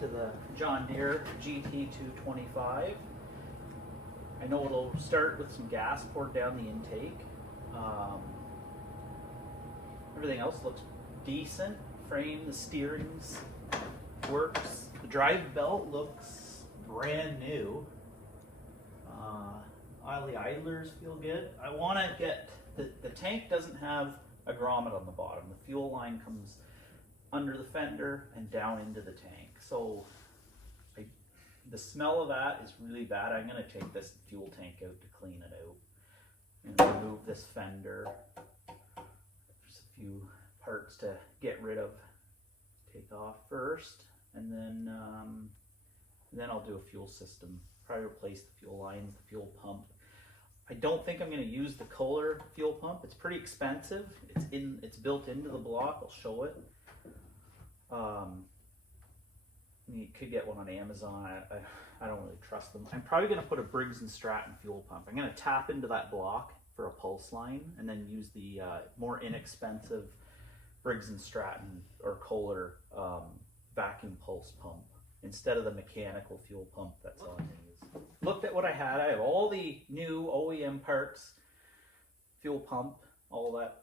to the John Deere GT225. I know it'll start with some gas poured down the intake. Everything else looks decent. Frame, the steerings works. The drive belt looks brand new. All the idlers feel good. I want to get, the tank doesn't have a grommet on the bottom. The fuel line comes under the fender and down into the tank. So the smell of that is really bad. I'm going to take this fuel tank out to clean it out and remove this fender. There's a few parts to get rid of, take off first, and then I'll do a fuel system. Probably replace the fuel lines, the fuel pump. I don't think I'm going to use the Kohler fuel pump. It's pretty expensive. It's built into the block. I'll show it. You could get one on Amazon. I don't really trust them. I'm probably going to put a Briggs & Stratton fuel pump. I'm going to tap into that block for a pulse line and then use the more inexpensive Briggs & Stratton or Kohler vacuum pulse pump instead of the mechanical fuel pump that's on these. Looked at what I had. I have all the new OEM parts, fuel pump, all that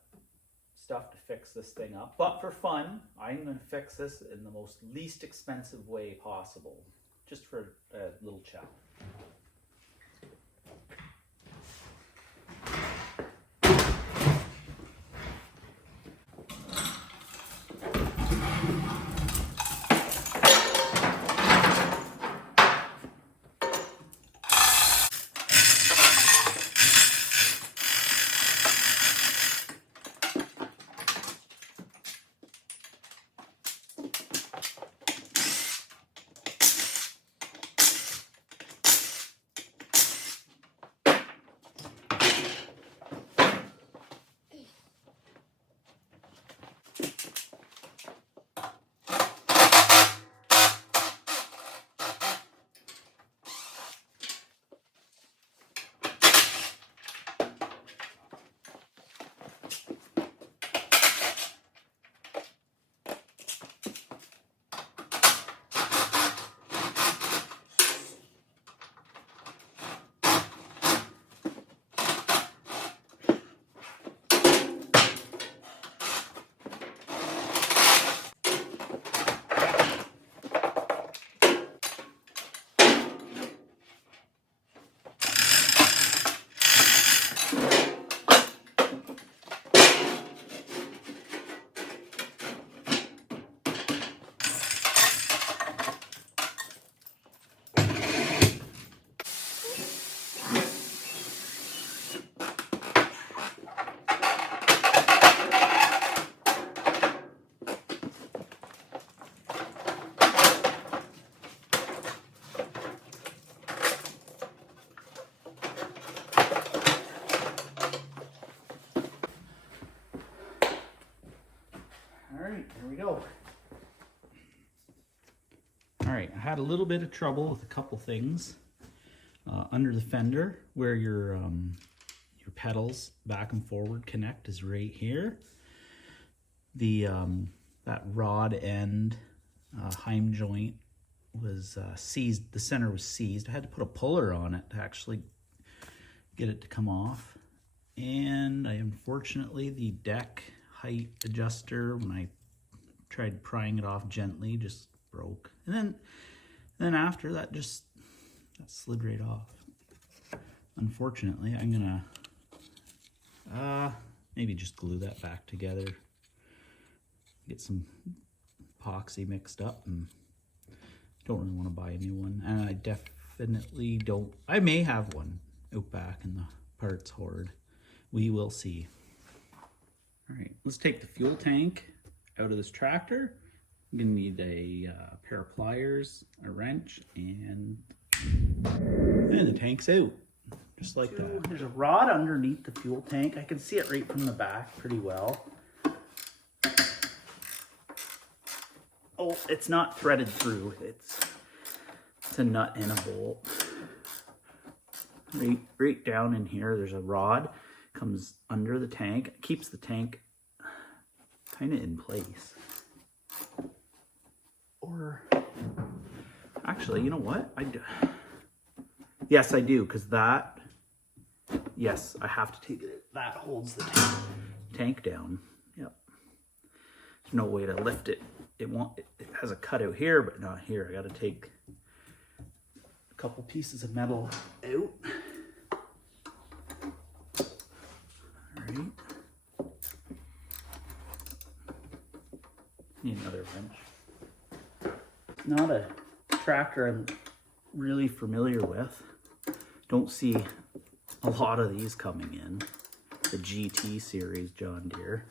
stuff to fix this thing up. But for fun, I'm going to fix this in the most least expensive way possible, just for a little chat. Alright, here we go. Alright, I had a little bit of trouble with a couple things. Under the fender, where your pedals back and forward connect is right here. That rod end heim joint was seized, the center was seized. I had to put a puller on it to actually get it to come off. And unfortunately the deck height adjuster, when I tried prying it off gently, just broke. And then after that, that slid right off. Unfortunately, I'm gonna maybe just glue that back together, get some epoxy mixed up, and don't really want to buy a new one. And I definitely don't, I may have one out back in the parts hoard. We will see. All right, let's take the fuel tank out of this tractor. I'm gonna need a pair of pliers, a wrench, and the tank's out, just like that. There's a rod underneath the fuel tank. I can see it right from the back pretty well. Oh, it's not threaded through. It's a nut and a bolt. Right down in here, there's a rod. Comes under the tank, keeps the tank kind of in place. Or Actually, you know what? I do. Yes, I do, because that, yes, I have to take it. That holds the tank down. Yep. There's no way to lift it. It has a cutout here, but not here. I got to take a couple pieces of metal out. All right. Need another wrench. Not a tractor I'm really familiar with. Don't see a lot of these coming in. The GT series John Deere.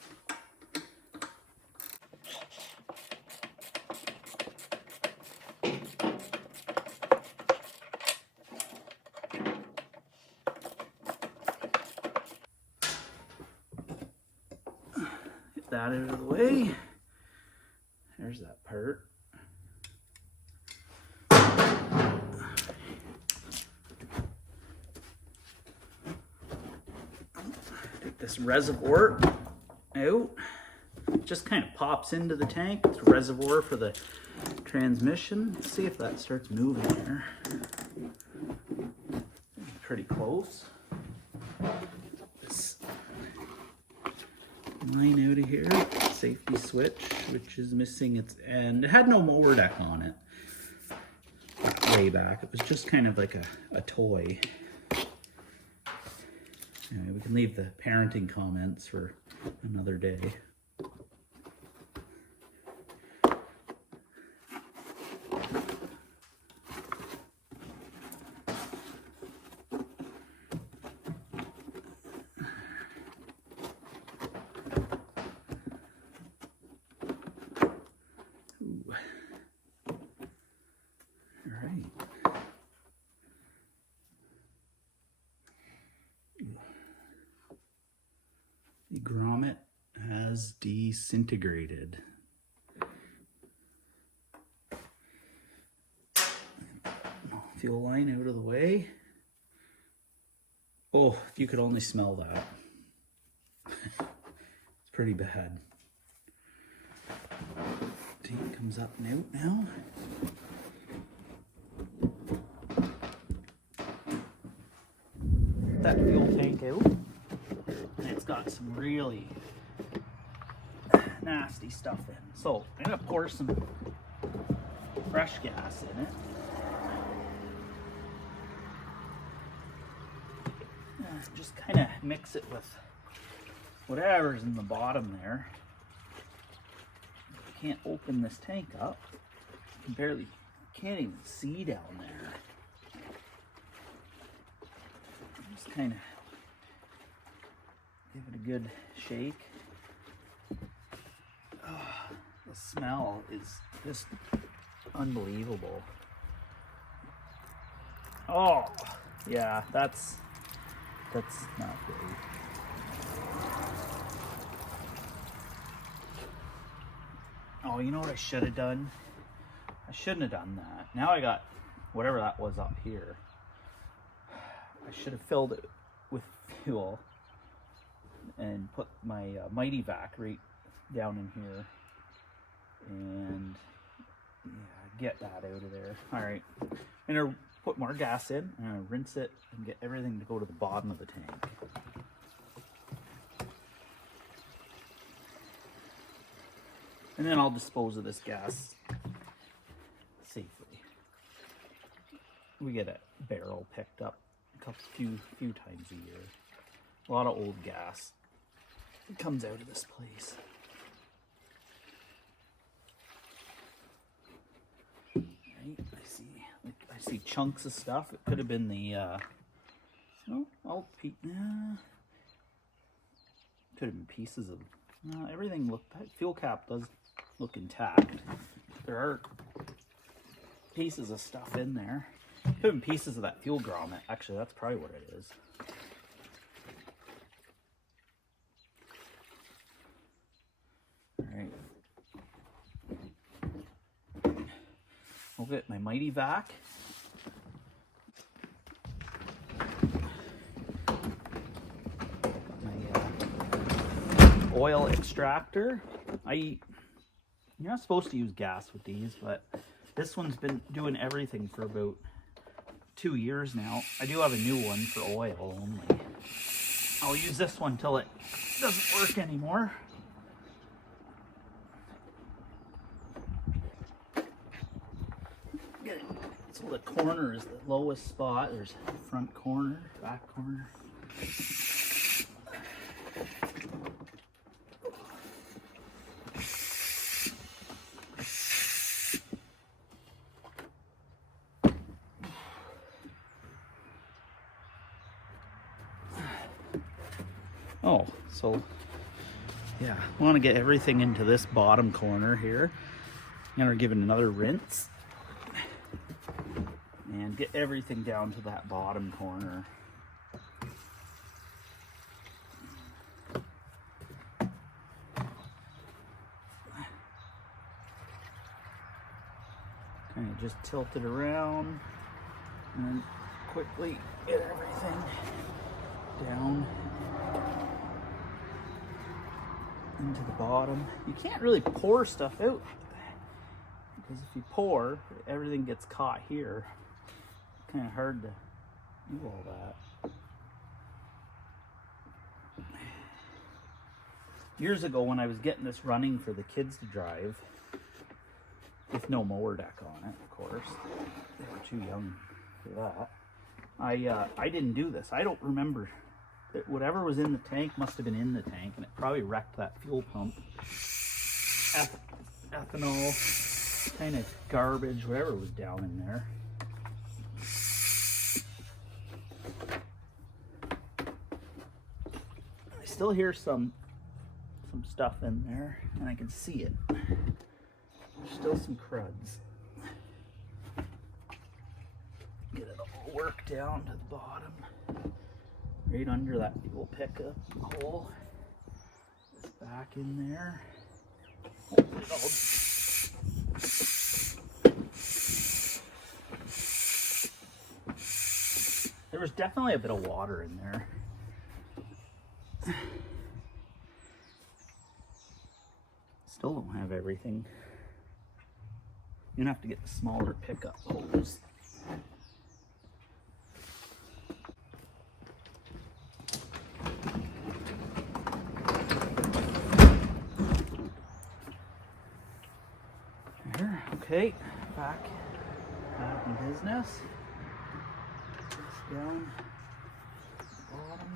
Get that out of the way. There's that part. Take this reservoir out. Just kind of pops into the tank. It's a reservoir for the transmission. Let's see if that starts moving there. Pretty close. This line out of here. Safety switch, which is missing its end. It had no mower deck on it way back. It was just kind of like a toy. Anyway, we can leave the parenting comments for another day. The grommet has disintegrated. Fuel line out of the way. Oh, if you could only smell that. It's pretty bad. Tank comes up and out now. That fuel tank out. And it's got some really nasty stuff in. So I'm gonna pour some fresh gas in it. Just kind of mix it with whatever's in the bottom there. Can't open this tank up. You can't even see down there. Just kind of give it a good shake. Oh, the smell is just unbelievable. Oh, yeah, that's not great. Oh, you know what I should have done? I shouldn't have done that. Now I got whatever that was up here. I should have filled it with fuel and put my Mighty Vac right down in here and get that out of there. All right, I'm gonna put more gas in. I'm gonna rinse it and get everything to go to the bottom of the tank. And then I'll dispose of this gas safely. We get a barrel picked up a few times a year. A lot of old gas comes out of this place. Right, I see chunks of stuff. It could have been the could have been pieces of everything. That fuel cap does look intact. There are pieces of stuff in there. Could have been pieces of that fuel grommet. Actually, that's probably what it is. Alright. I'll get my Mighty Vac. My oil extractor. You're not supposed to use gas with these, but This one's been doing everything for about 2 years now. I do have a new one for oil only. I'll use this one till it doesn't work anymore. So the corner is the lowest spot. There's front corner, back corner. Oh, so yeah, I want to get everything into this bottom corner here. I'm going to give it another rinse and get everything down to that bottom corner. Kind of just tilt it around and then quickly get everything down into the bottom. You can't really pour stuff out because if you pour, everything gets caught here. Kind of hard to do all that. Years ago when I was getting this running for the kids to drive, with no mower deck on it, of course, they were too young for that. I didn't do this. I don't remember. Whatever was in the tank must have been in the tank, and it probably wrecked that fuel pump. Ethanol, kind of garbage, whatever was down in there. I still hear some stuff in there, and I can see it. There's still some cruds. Get it all worked down to the bottom. Right under that fuel pickup hole. It's back in there. There was definitely a bit of water in there. Still don't have everything. You're gonna have to get the smaller pickup holes. Okay, back in business. This down bottom.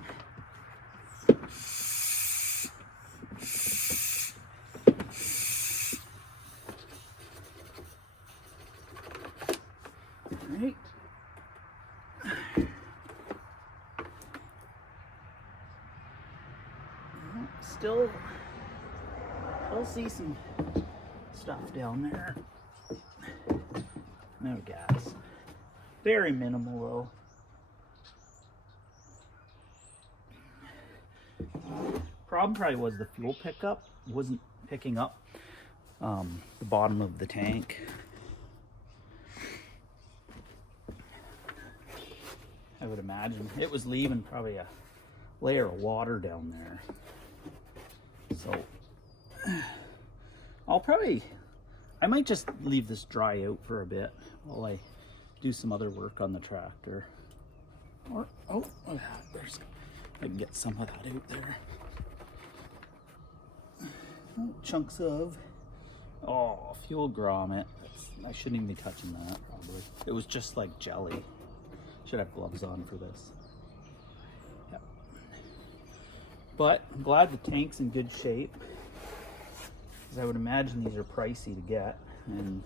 Right. Still see some stuff down there. No gas. Very minimal though. Problem probably was the fuel pickup wasn't picking up the bottom of the tank. I would imagine it was leaving probably a layer of water down there. So I might just leave this dry out for a bit while I do some other work on the tractor. Or, I can get some of that out there. Chunks of, fuel grommet. I shouldn't even be touching that, probably. It was just like jelly. Should have gloves on for this. Yep. But I'm glad the tank's in good shape, because I would imagine these are pricey to get, and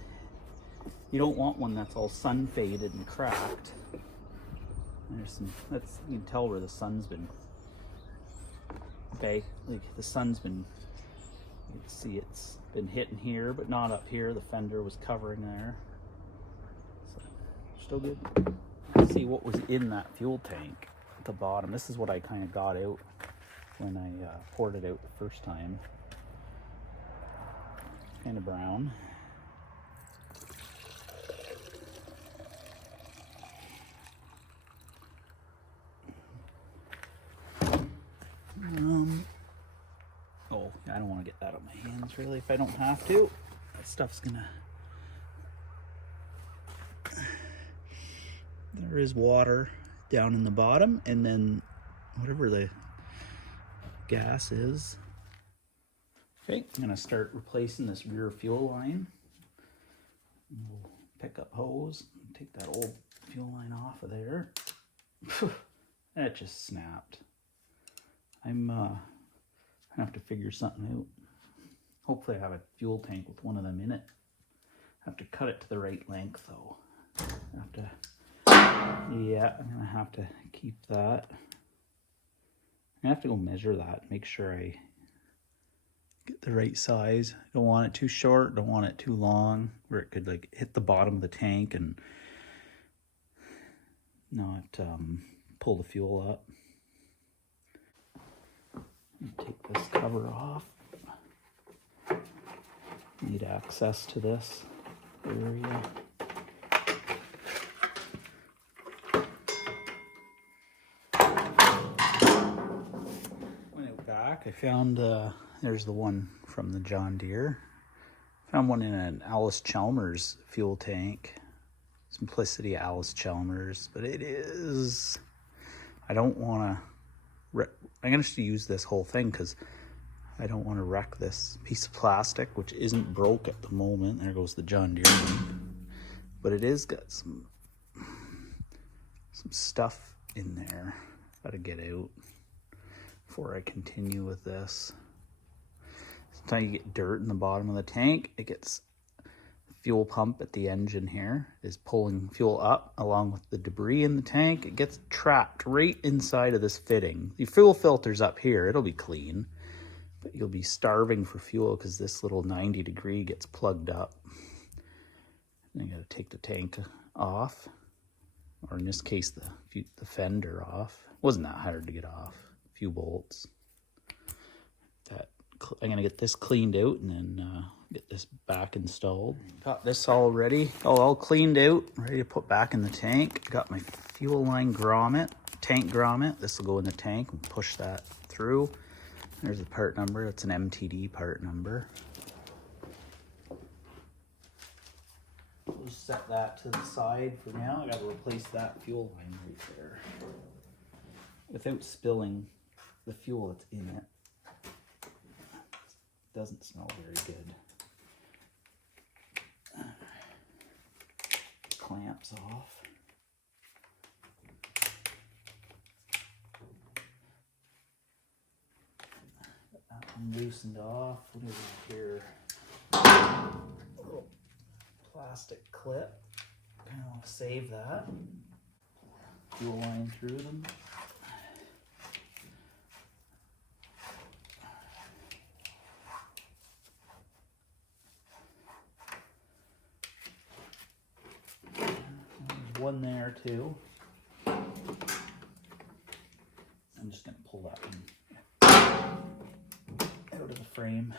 you don't want one that's all sun faded and cracked. And there's some, you can tell where the sun's been. Okay, like the sun's been, you can see it's been hitting here, but not up here. The fender was covering there. So, still good. Let's see what was in that fuel tank at the bottom. This is what I kind of got out when I poured it out the first time. Kind of brown. I don't want to get that on my hands really if I don't have to. That stuff's gonna there is water down in the bottom, and then whatever the gas is. Okay, I'm gonna start replacing this rear fuel line. We'll pick up hose, take that old fuel line off of there. That just snapped. I'm gonna have to figure something out. Hopefully I have a fuel tank with one of them in it. I have to cut it to the right length though. I have to, yeah, I'm gonna have to keep that. I have to go measure that, make sure I get the right size. Don't want it too short, don't want it too long, where it could like hit the bottom of the tank and not pull the fuel up. Take this cover off. Need access to this area. Went out back, I found, there's the one from the John Deere. Found one in an Alice Chalmers fuel tank. Simplicity Alice Chalmers, but it is, I don't want to, I'm going to use this whole thing because I don't want to wreck this piece of plastic, which isn't broke at the moment. There goes the John Deere one. But it is got some stuff in there. Gotta get out before I continue with this. Sometimes you get dirt in the bottom of the tank. It gets fuel pump at the engine here is pulling fuel up along with the debris in the tank. It gets trapped right inside of this fitting. The fuel filter's up here. It'll be clean. But you'll be starving for fuel because this little 90-degree gets plugged up. And you got to take the tank off, or in this case, the fender off. It wasn't that hard to get off. A few bolts. I'm gonna get this cleaned out and then get this back installed. Got this all ready, all cleaned out, ready to put back in the tank. Got my fuel line grommet, tank grommet. This will go in the tank and push that through. There's the part number. It's an MTD part number. We'll just set that to the side for now. I got to replace that fuel line right there without spilling the fuel that's in it. Doesn't smell very good. Clamps off. Loosened off. What is it here? Little plastic clip. I want to save that. Fuel line through them. There's one there too. I'm just going to pull that one out of the frame.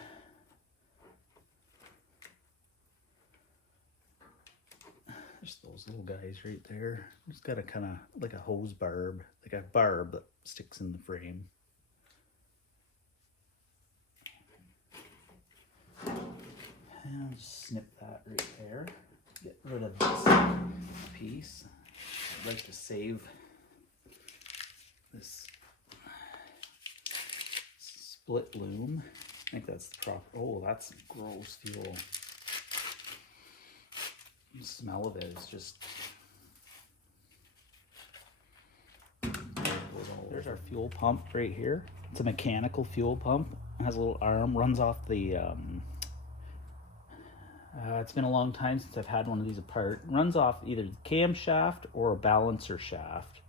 There's those little guys right there. Just got a kind of like a hose barb, like a barb that sticks in the frame. And I'll just snip that right there. Get rid of this piece. I'd like to save this split loom. I think that's the proper. Oh, that's gross fuel. The smell of it is just. There's our fuel pump right here. It's a mechanical fuel pump. It has a little arm, runs off the. It's been a long time since I've had one of these apart. It runs off either the camshaft or a balancer shaft.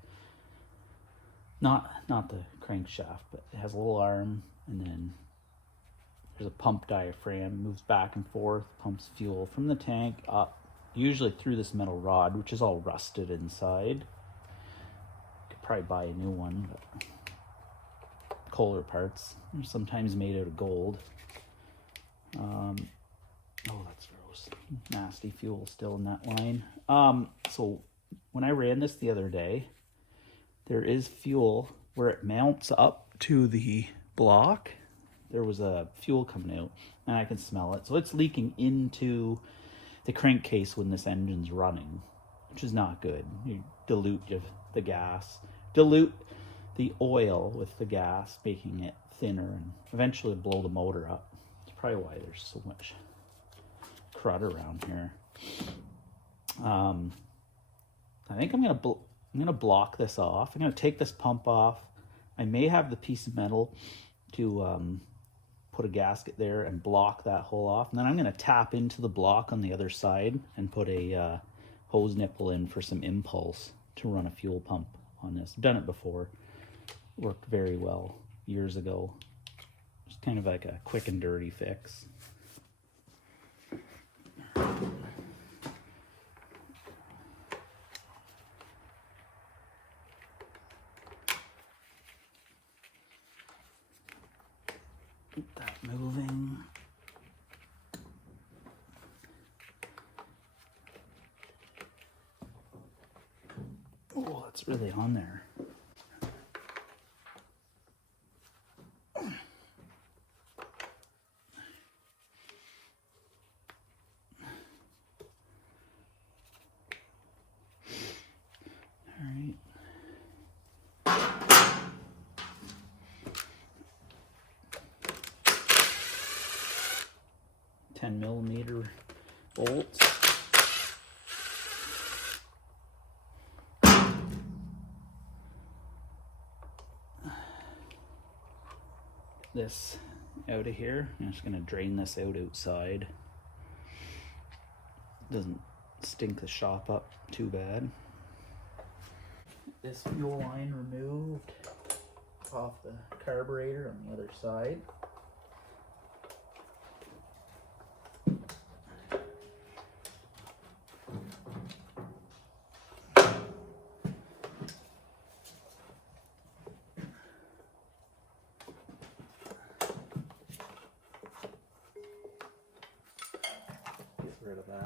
Not the crankshaft, but it has a little arm, and then there's a pump diaphragm, moves back and forth, pumps fuel from the tank up, usually through this metal rod, which is all rusted inside. Could probably buy a new one, but Kohler parts. They're sometimes made out of gold. Oh, that's gross. Nasty fuel still in that line. So when I ran this the other day, there is fuel where it mounts up to the block. There was a fuel coming out, and I can smell it. So it's leaking into the crankcase when this engine's running which is not good. You dilute the gas, dilute the oil with the gas, making it thinner, and eventually blow the motor up. That's probably why there's so much crud around here. I think I'm gonna block this off. I'm gonna take this pump off. I may have the piece of metal to put a gasket there and block that hole off, and then I'm gonna tap into the block on the other side and put a hose nipple in for some impulse to run a fuel pump on this. I've done it before. Worked very well years ago. It's kind of like a quick and dirty fix. Keep that moving. Oh, it's really on there. Alright. 10mm bolts. This out of here. I'm just going to drain this out outside. Doesn't stink the shop up too bad. This fuel line removed off the carburetor on the other side. Get rid of that.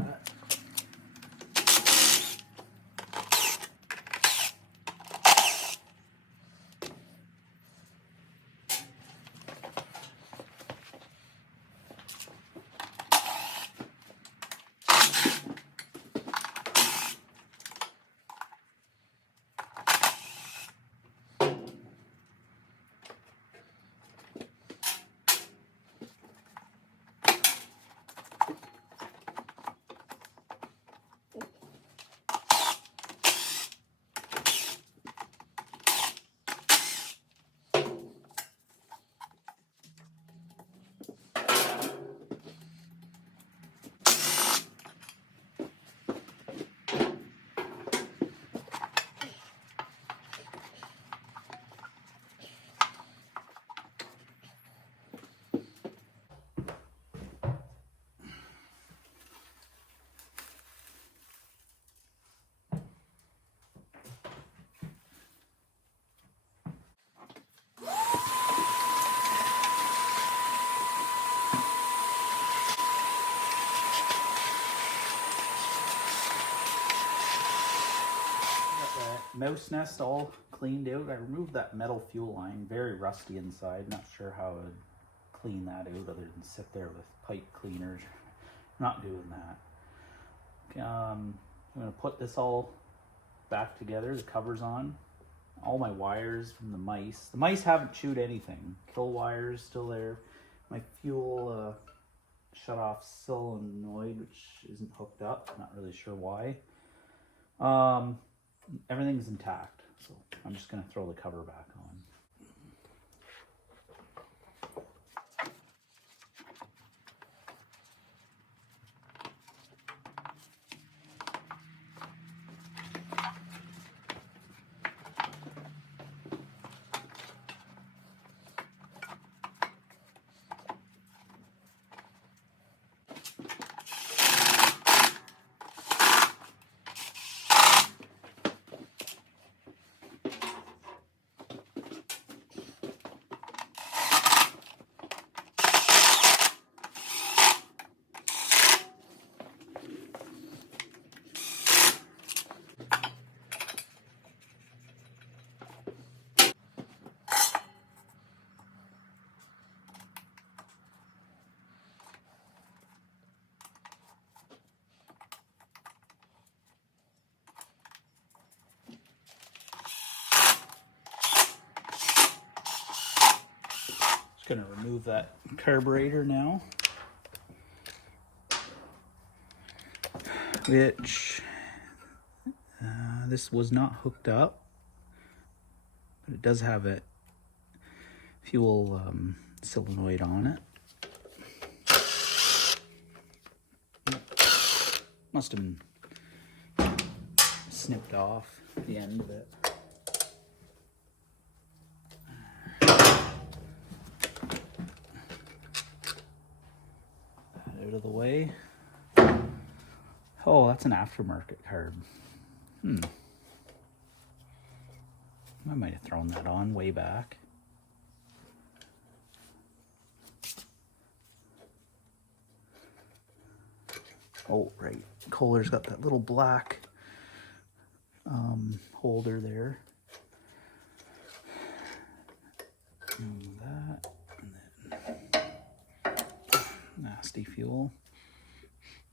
Mouse nest all cleaned out. I removed that metal fuel line, very rusty inside. Not sure how I would clean that out other than sit there with pipe cleaners. Not doing that. I'm going to put this all back together, the cover's on. All my wires from the mice. The mice haven't chewed anything. Kill wires still there. My fuel shut off solenoid, which isn't hooked up. Not really sure why. Everything's intact, so I'm just going to throw the cover back on. Gonna remove that carburetor now, which this was not hooked up, but it does have a fuel solenoid on it. Must have been snipped off the end of it. Out of the way. Oh, that's an aftermarket carb. I might have thrown that on way back. Oh, right. Kohler's got that little black holder there. And that. And then nasty fuel.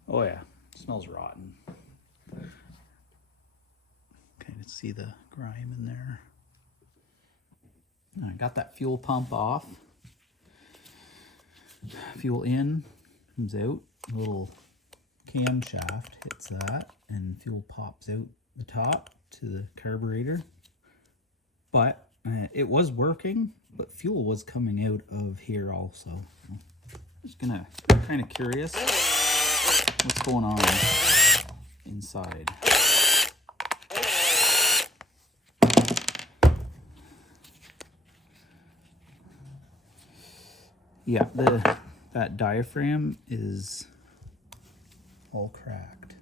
Oh yeah, it smells rotten. Kind of see the grime in there. I got that fuel pump off. Fuel in, comes out. A little camshaft hits that, and fuel pops out the top to the carburetor. But it was working, but fuel was coming out of here also. Just gonna, kind of curious what's going on inside. Yeah, that diaphragm is all cracked.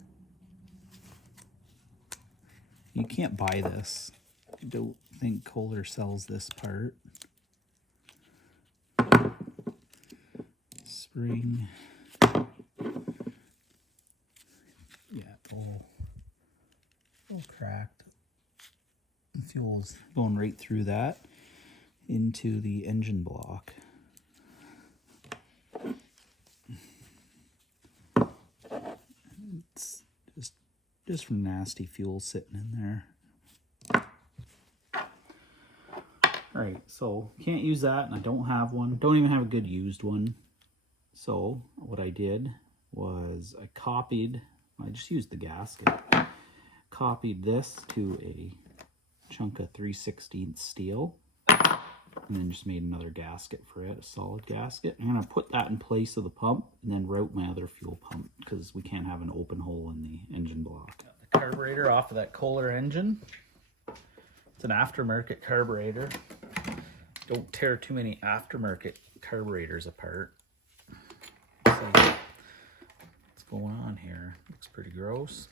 You can't buy this. I don't think Kohler sells this part. Spring. Yeah, all cracked. The fuel's going right through that into the engine block. It's just nasty fuel sitting in there. Alright, so can't use that, and I don't have one. Don't even have a good used one. So what I did was I just used the gasket. Copied this to a chunk of 3/16 steel, and then just made another gasket for it, a solid gasket. I'm gonna put that in place of the pump and then route my other fuel pump because we can't have an open hole in the engine block. Got the carburetor off of that Kohler engine. It's an aftermarket carburetor. Don't tear too many aftermarket carburetors apart. Let's see what's going on here. Looks pretty gross.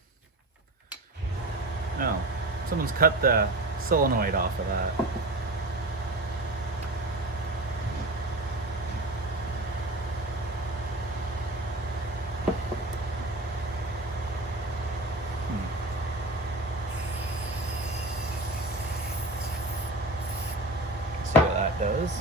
No, someone's cut the solenoid off of that. See what that does.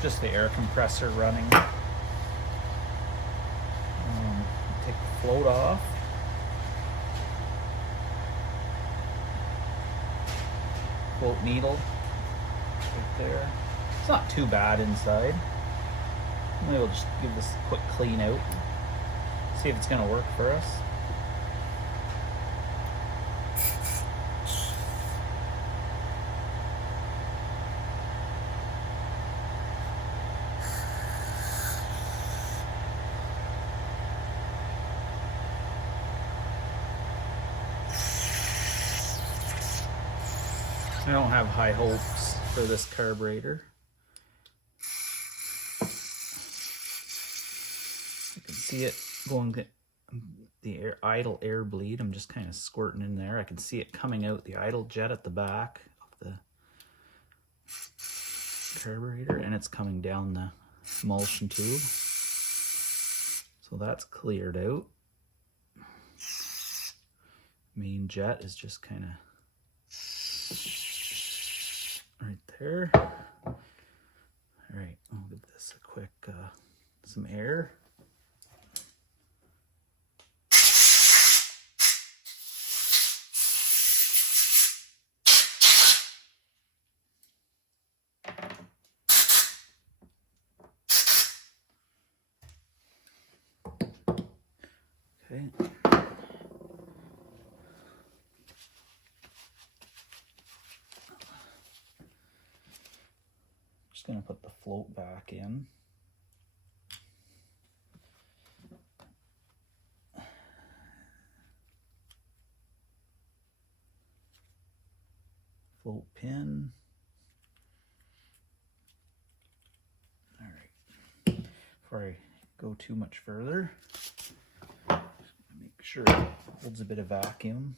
Just the air compressor running. Take the float off. Float needle right there. It's not too bad inside. Maybe we'll just give this a quick clean out. See if it's gonna work for us. I don't have high hopes for this carburetor. You can see it going, the idle air bleed. I'm just kind of squirting in there. I can see it coming out the idle jet at the back of the carburetor, and it's coming down the emulsion tube. So that's cleared out. Main jet is just kind of right there. All right, I'll give this a quick some air. Okay. Just gonna put the float back in. Float pin. All right. Before I go too much further, make sure it holds a bit of vacuum.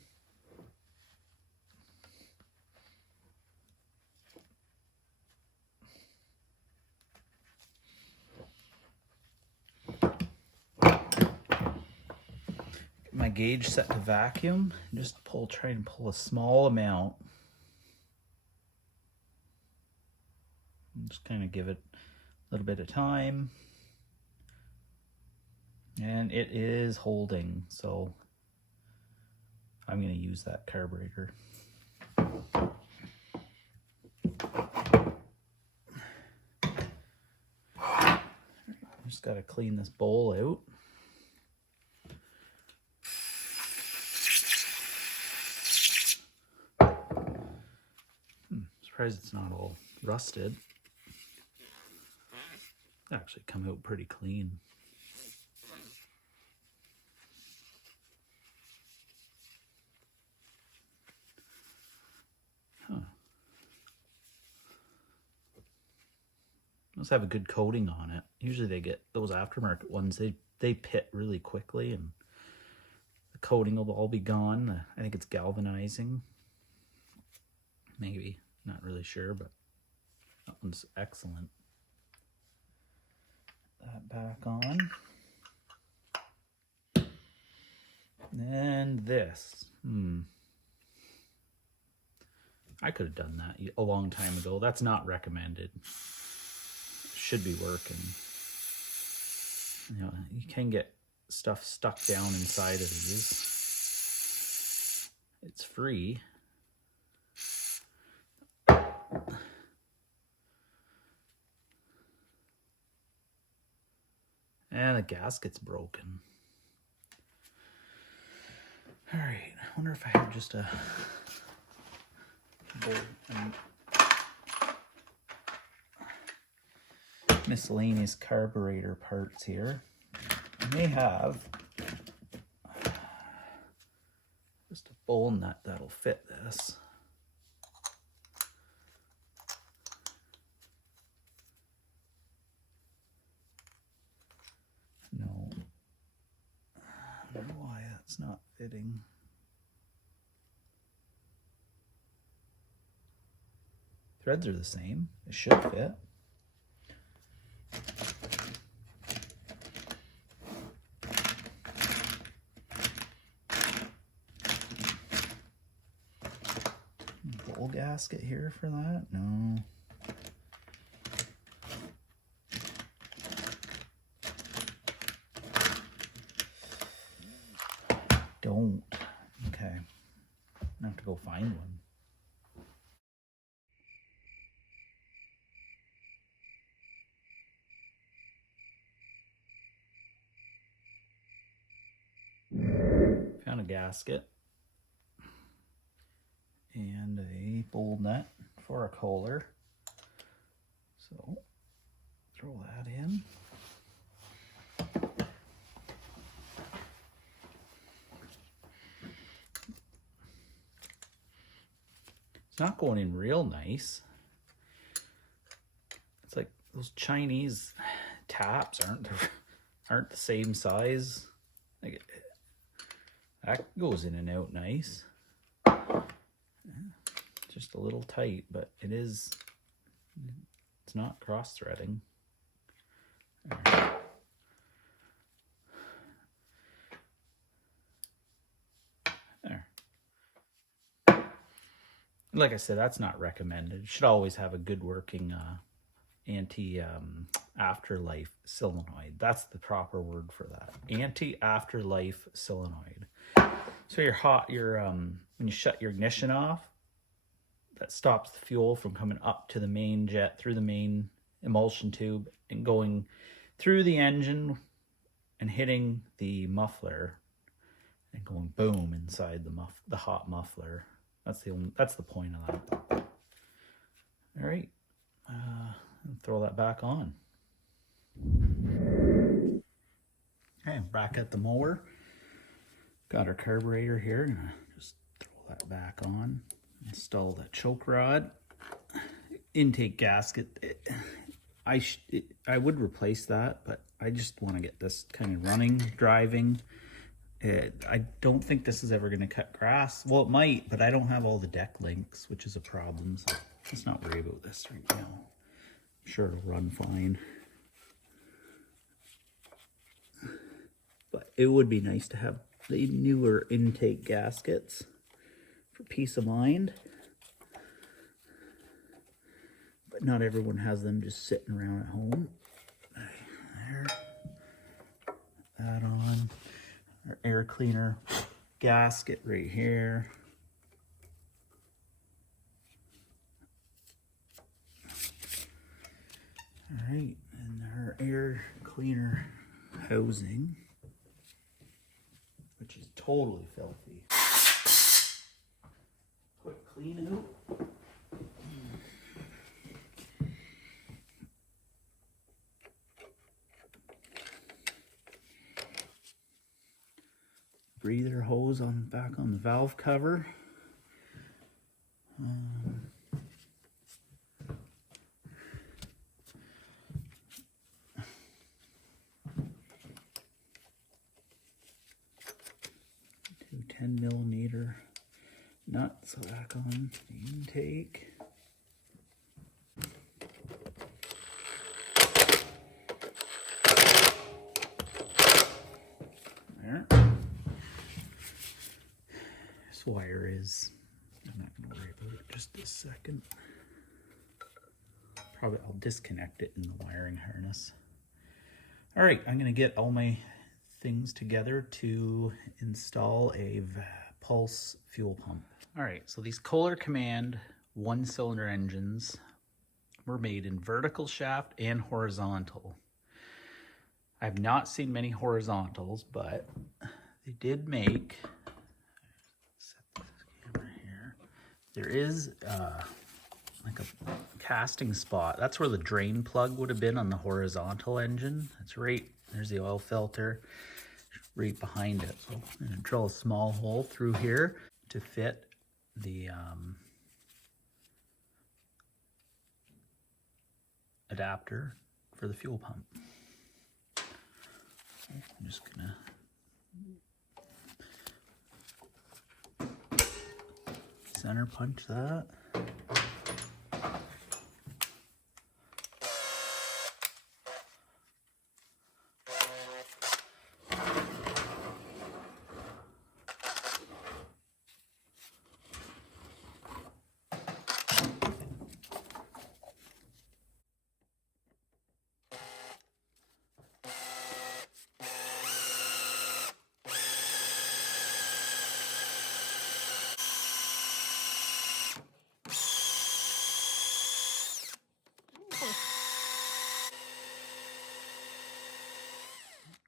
Get my gauge set to vacuum. Just try and pull a small amount. Just kind of give it a little bit of time. And it is holding, so I'm going to use that carburetor. Just got to clean this bowl out. Surprised it's not all rusted. It actually come out pretty clean. Huh. Must have a good coating on it. Usually they get those aftermarket ones, they pit really quickly and the coating will all be gone. I think it's galvanizing. Maybe, not really sure, but that one's excellent. That back on. And this. I could have done that a long time ago. That's not recommended. Should be working. You know, you can get stuff stuck down inside of these. It's free. And the gasket's broken. All right, I wonder if I have just a miscellaneous carburetor parts here. I may have just a bowl nut that'll fit this. No, I don't know why that's not fitting. Threads are the same. It should fit. Bowl gasket here for that? No. Don't. Okay. I'm gonna have to go find one. Found a gasket and a bowl nut for a Kohler. So throw that in. It's not going in real nice. It's like those Chinese taps aren't the same size. Like that goes in and out nice. Just a little tight, but it's not cross-threading. There. Like I said, that's not recommended. You should always have a good working afterlife solenoid. That's the proper word for that. Anti-afterlife solenoid. So when you shut your ignition off, that stops the fuel from coming up to the main jet through the main emulsion tube and going through the engine and hitting the muffler and going boom inside the hot muffler. That's the point of that. All right, throw that back on. Okay, back at the mower. Got our carburetor here. Gonna just throw that back on. Install the choke rod, intake gasket. I would replace that, but I just want to get this kind of running, driving. I don't think this is ever going to cut grass. Well, it might, but I don't have all the deck links, which is a problem. So let's not worry about this right now. I'm sure it'll run fine. But it would be nice to have the newer intake gaskets for peace of mind. But not everyone has them just sitting around at home. There. That on. Our air cleaner gasket right here. All right, and our air cleaner housing, which is totally filthy. Quick clean out. Breather hose back on the valve cover. 10mm nuts back on the intake. There. This wire is, I'm not going to worry about it just a second. Probably I'll disconnect it in the wiring harness. All right, I'm going to get all my things together to install a pulse fuel pump. All right, so these Kohler Command 1-cylinder engines were made in vertical shaft and horizontal. I've not seen many horizontals, but they did make, set this camera here, there is like a casting spot. That's where the drain plug would have been on the horizontal engine. That's right, there's the oil filter right behind it. So I'm gonna drill a small hole through here to fit the adapter for the fuel pump. I'm just gonna center punch that.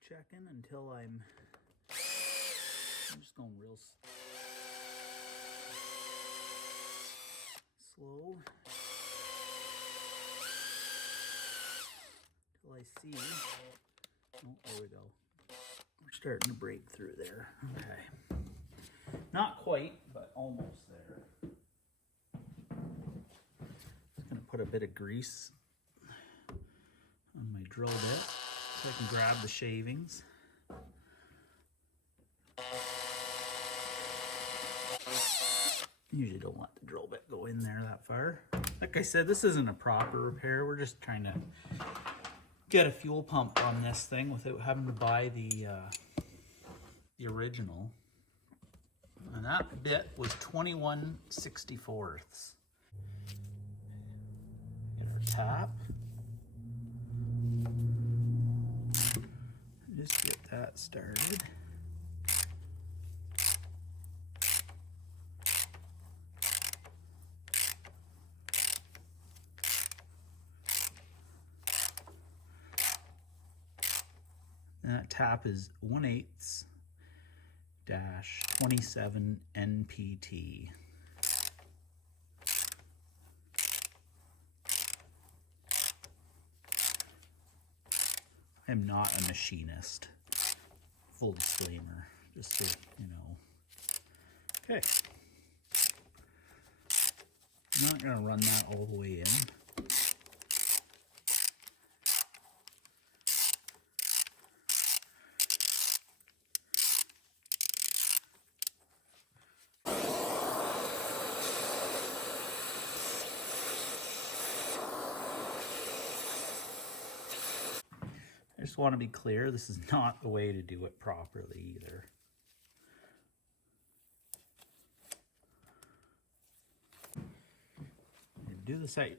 Checking until I'm just going real slow till I see. Oh, there we go. We're starting to break through there. Okay. Not quite, but almost there. Just gonna put a bit of grease on my drill bit so I can grab the shavings. Usually don't let the drill bit go in there that far. Like I said, this isn't a proper repair. We're just trying to get a fuel pump on this thing without having to buy the original. And that bit was 21/64. Get our tap. that started. And that tap is 1/8-27 NPT. I'm not a machinist. Full disclaimer, just so you know. Okay. I'm not going to run that all the way in. I just want to be clear, this is not the way to do it properly either. Do this at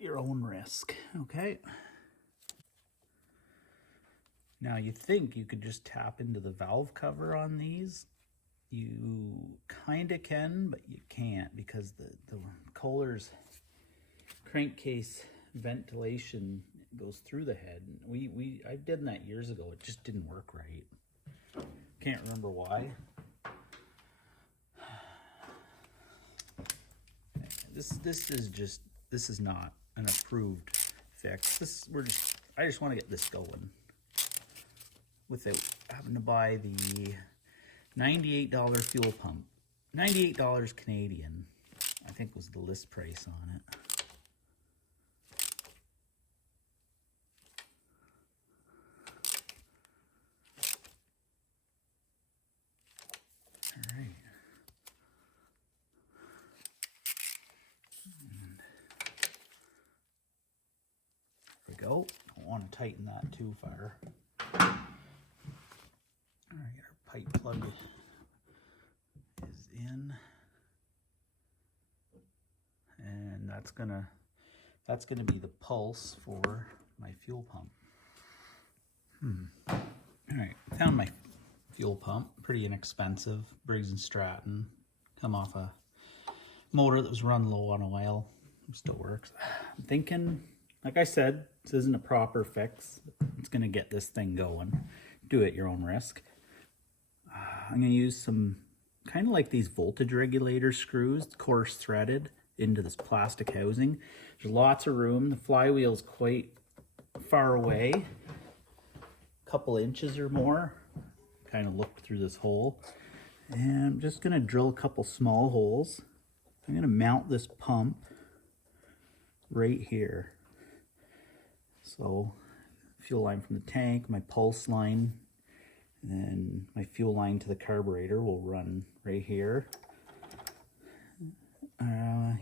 your own risk, okay? Now you think you could just tap into the valve cover on these. You kind of can, but you can't because the Kohler's crankcase ventilation goes through the head. I did that years ago. It just didn't work right. Can't remember why. This is not an approved fix. I just want to get this going without having to buy the $98 fuel pump. $98 Canadian, I think, was the list price on it. All right. There we go. Don't want to tighten that too far. All right, our pipe plug is in, and that's gonna be the pulse for my fuel pump. All right, found my fuel pump. Pretty inexpensive, Briggs & Stratton. Come off a motor that was run low on oil. It still works. I'm thinking, like I said, this isn't a proper fix. It's gonna get this thing going. Do it at your own risk. I'm going to use some kind of like these voltage regulator screws, coarse threaded into this plastic housing. There's lots of room. The flywheel's quite far away, a couple inches or more. Kind of look through this hole. And I'm just going to drill a couple small holes. I'm going to mount this pump right here. So, fuel line from the tank, my pulse line, and then my fuel line to the carburetor will run right here.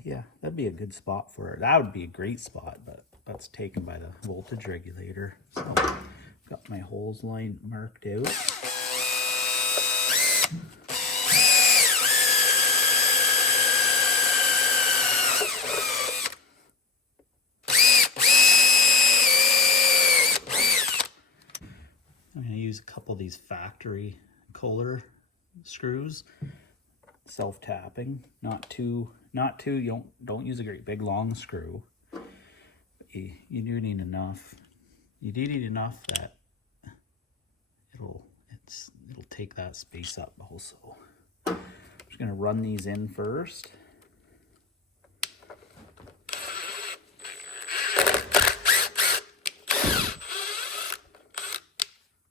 Yeah, that'd be a good spot for it. That would be a great spot, but that's taken by the voltage regulator. So, got my hose line marked out. I'm going to use a couple of these factory Kohler screws, self-tapping, not too, you don't use a great big long screw. But you do need enough. You do need enough that it'll take that space up also. I'm just going to run these in first.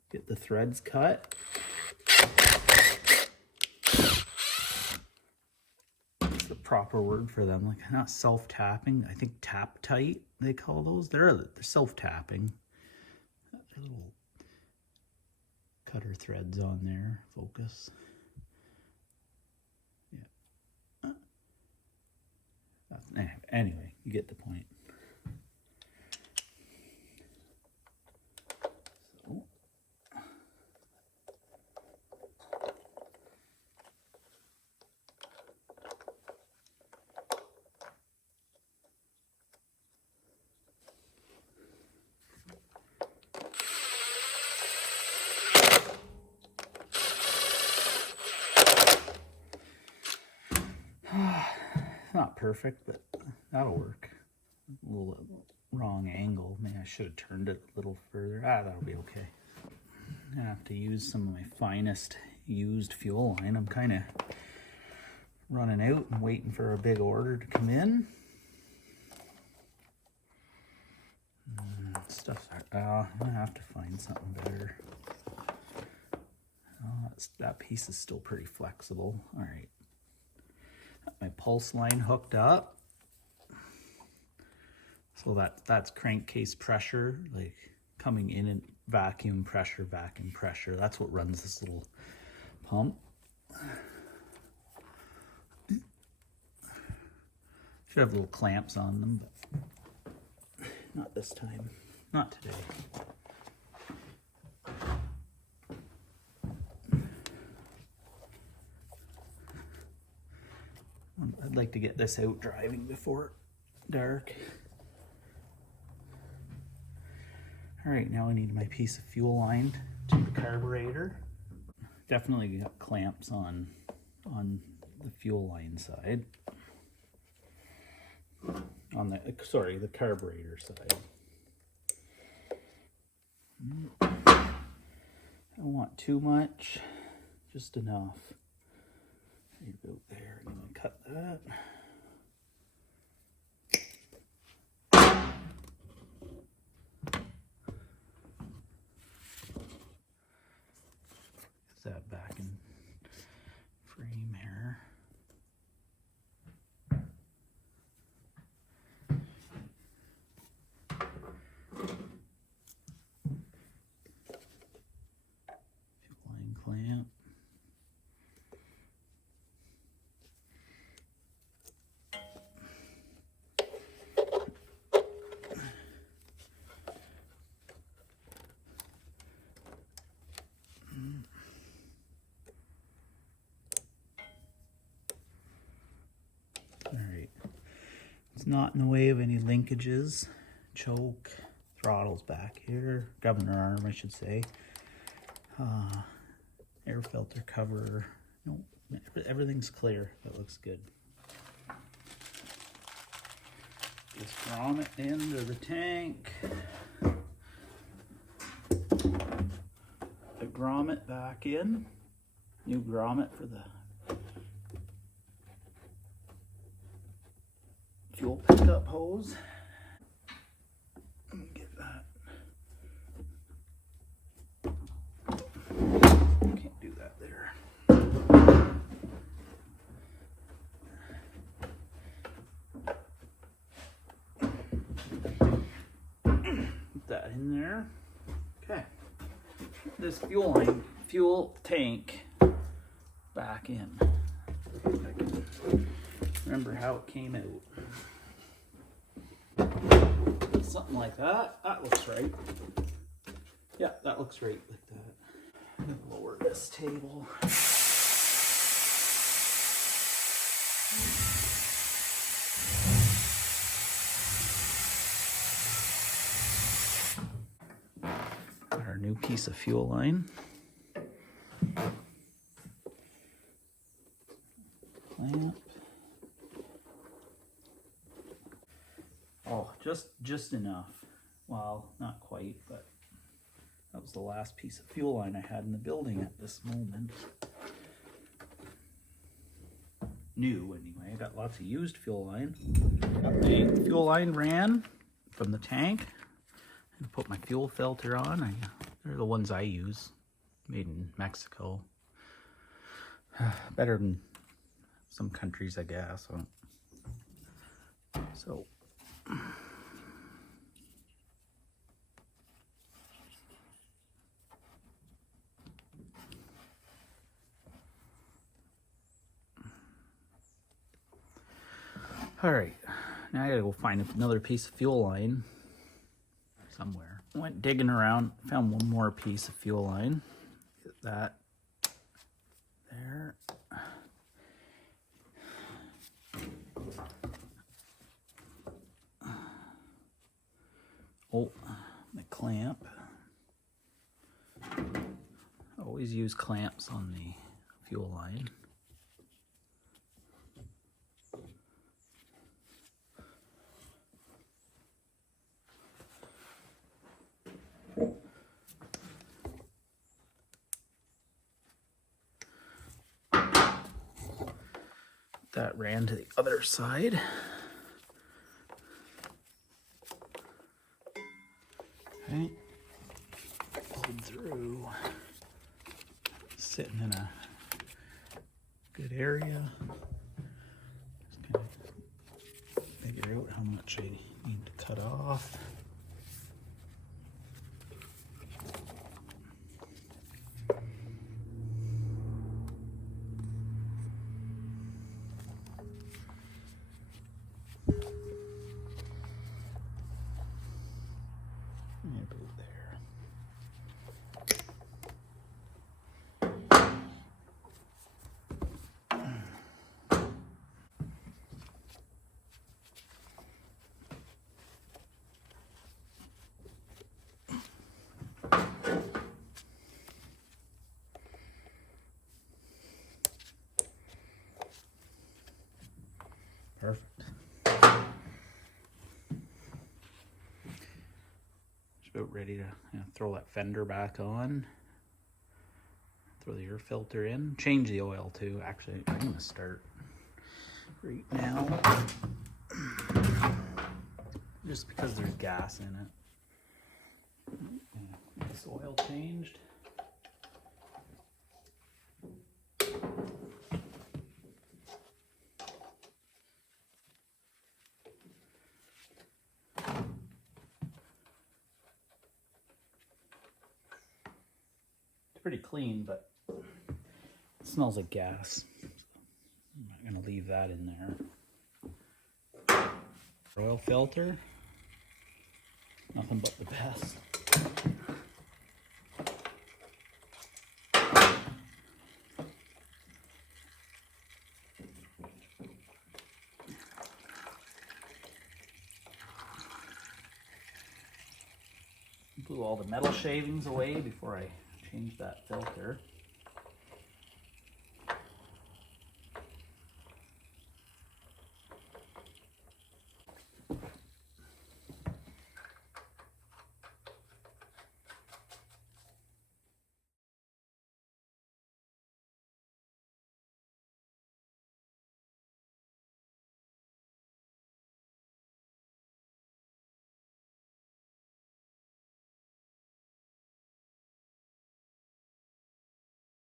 Get the threads cut. What's the proper word for them? Like, not self-tapping. I think tap tight they call those. They're self-tapping. Little cutter threads on there. Focus. Yeah. Anyway, you get the point. perfect, but that'll work. A little wrong angle. Maybe I should have turned it a little further. That'll be okay. I have to use some of my finest used fuel line. I'm kind of running out and waiting for a big order to come in. Stuff's I'm gonna have to find something better. Oh, that piece is still pretty flexible. All right, got my pulse line hooked up. So that's crankcase pressure, like coming in and vacuum pressure. That's what runs this little pump. Should have little clamps on them, but not this time. Not today. I'd like to get this out driving before dark. All right, now I need my piece of fuel line to the carburetor. Definitely got clamps on the fuel line side. On the, sorry, the carburetor side. I don't want too much, just enough. Right about there, I'm gonna cut that. Get that back in frame here. Fuel line clamp. Alright, it's not in the way of any linkages. Choke, throttle's back here, governor arm I should say. Air filter cover, no, everything's clear, that looks good. Just grommet into the tank. The grommet back in, new grommet for the fuel pickup hose. Let me get that. Can't do that there. Put that in there. Okay. This fuel tank back in. I can remember how it came out. Something like that. That looks right. Yeah, that looks right like that. I'm gonna lower this table. Got our new piece of fuel line. Clamp. Oh, just enough. Well, not quite, but that was the last piece of fuel line I had in the building at this moment. New, anyway. I got lots of used fuel line. The fuel line ran from the tank. I put my fuel filter on. They're the ones I use, made in Mexico. Better than some countries, I guess. So all right, now I gotta go find another piece of fuel line somewhere. Went digging around, found one more piece of fuel line. Get that there. Oh, the clamp. Always use clamps on the fuel line. that ran to the other side. Okay, pulled through, sitting in a good area. Just gonna figure out how much I need to cut off. About there. Perfect. Just about ready to throw that fender back on. Throw the air filter in. Change the oil too. Actually, I'm gonna start right now. Just because there's gas in it. This oil changed. Pretty clean, but it smells like gas. I'm not gonna leave that in there. Oil filter, nothing but the best. Blew all the metal shavings away before I change that filter.